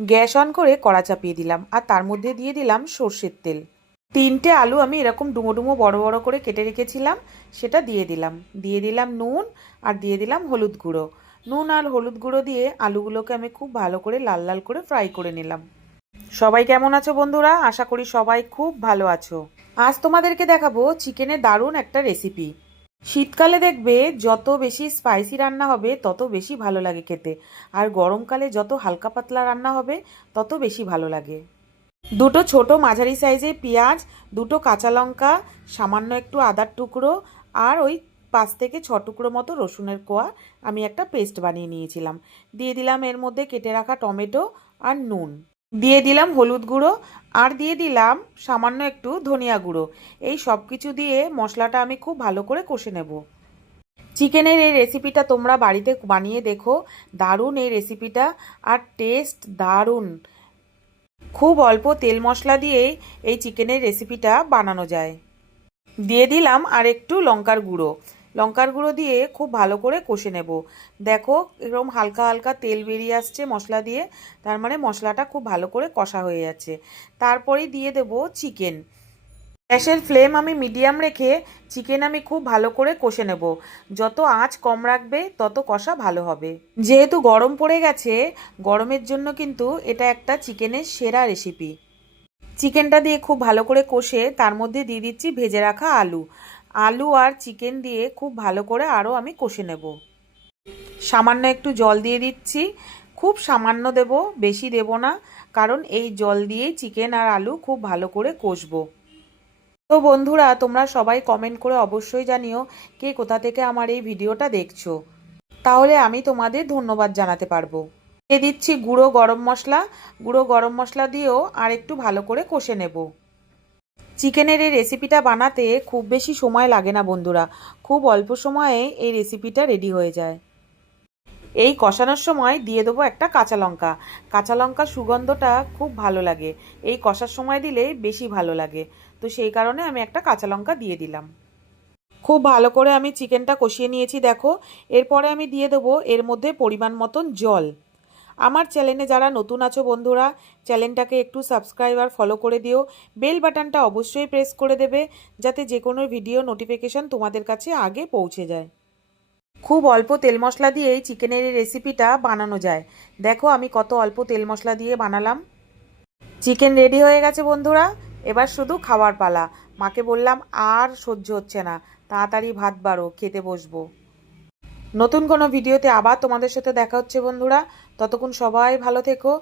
Gas on করে কড়া চাপিয়ে দিলাম আর তার মধ্যে দিয়ে দিলাম সর্ষের তেল। 3টে আলু আমি এরকম ডুমো ডুমো বড় বড় করে কেটে রেখেছিলাম, সেটা দিয়ে দিলাম নুন আর দিয়ে দিলাম হলুদ গুঁড়ো। নুন আর হলুদ গুঁড়ো দিয়ে আলুগুলোকে আমি খুব ভালো করে লাল লাল করে ফ্রাই করে নিলাম। সবাই কেমন আছো বন্ধুরা? আশা করি সবাই খুব ভালো আছো। আজ তোমাদেরকে দেখাবো চিকেনের দারুণ একটা রেসিপি। শীতকালে দেখবে যত বেশি স্পাইসি রান্না হবে তত বেশি ভালো লাগে খেতে, আর গরমকালে যত হালকা পাতলা রান্না হবে তত বেশি ভালো লাগে। দুটো ছোট মাঝারি সাইজের পেঁয়াজ, দুটো কাঁচা লঙ্কা, সামান্য একটু আদার টুকরো আর ওই 5 থেকে 6 টুকরো মতো রসুনের কোয়া আমি একটা পেস্ট বানিয়ে নিয়েছিলাম। দিয়ে দিলাম এর মধ্যে কেটে রাখা টমেটো আর নুন। দিয়ে দিলাম হলুদ গুঁড়ো আর দিয়ে দিলাম সামান্য একটু ধনিয়া গুঁড়ো। এই সব কিছু দিয়ে মশলাটা আমি খুব ভালো করে কষে নেব। চিকেনের এই রেসিপিটা তোমরা বাড়িতে বানিয়ে দেখো, দারুণ এই রেসিপিটা, আর টেস্ট দারুণ। খুব অল্প তেল মশলা দিয়েই এই চিকেনের রেসিপিটা বানানো যায়। দিয়ে দিলাম আর একটু লঙ্কার গুঁড়ো দিয়ে খুব ভালো করে কষে নেব। দেখো এরকম হালকা হালকা তেল বেরিয়ে আসছে মশলা দিয়ে, তার মানে মশলাটা খুব ভালো করে কষা হয়ে যাচ্ছে। তারপরেই দিয়ে দেব চিকেন। গ্যাসের ফ্লেম আমি মিডিয়াম রেখে চিকেন আমি খুব ভালো করে কষে নেব। যত আঁচ কম রাখবে তত কষা ভালো হবে। যেহেতু গরম পড়ে গেছে, গরমের জন্য কিন্তু এটা একটা চিকেনের সেরা রেসিপি। চিকেনটা দিয়ে খুব ভালো করে কষে তার মধ্যে দিয়ে দিচ্ছি ভেজে রাখা আলু আর চিকেন দিয়ে খুব ভালো করে আরও আমি কষে নেব। সামান্য একটু জল দিয়ে দিচ্ছি, খুব সামান্য দেব, বেশি দেব না, কারণ এই জল দিয়েই চিকেন আর আলু খুব ভালো করে কষবো। তো বন্ধুরা, তোমরা সবাই কমেন্ট করে অবশ্যই জানিও কে কোথা থেকে আমার এই ভিডিওটা দেখছো, তাহলে আমি তোমাদের ধন্যবাদ জানাতে পারবো। দিয়ে দিচ্ছি গুঁড়ো গরম মশলা দিয়েও আর একটু ভালো করে কষে নেব। চিকেনের এই রেসিপিটা বানাতে খুব বেশি সময় লাগে না বন্ধুরা, খুব অল্প সময়ে এই রেসিপিটা রেডি হয়ে যায়। এই কষানোর সময় দিয়ে দেবো একটা কাঁচা লঙ্কার সুগন্ধটা খুব ভালো লাগে, এই কষার সময় দিলে বেশি ভালো লাগে, তো সেই কারণে আমি একটা কাঁচা লঙ্কা দিয়ে দিলাম। খুব ভালো করে আমি চিকেনটা কষিয়ে নিয়েছি দেখো। এরপরে আমি দিয়ে দেবো এর মধ্যে পরিমাণ মতন জল। আমার চ্যানেলে যারা নতুন আছো বন্ধুরা, চ্যানেলটাকে একটু সাবস্ক্রাইব আর ফলো করে দিও। বেল বাটনটা অবশ্যই প্রেস করে দেবে, যাতে যে কোনো ভিডিও নোটিফিকেশান তোমাদের কাছে আগে পৌঁছে যায়। খুব অল্প তেল মশলা দিয়েই চিকেনের এই রেসিপিটা বানানো যায়। দেখো আমি কত অল্প তেল মশলা দিয়ে বানালাম। চিকেন রেডি হয়ে গেছে বন্ধুরা, এবার শুধু খাওয়ার পালা। মাকে বললাম আর সহ্য হচ্ছে না, তাড়াতাড়ি ভাত বাড়ো, খেতে বসবো। নতুন কোনো ভিডিওতে আবার তোমাদের সাথে দেখা হচ্ছে বন্ধুরা, ততক্ষণ সবাই ভালো থেকো।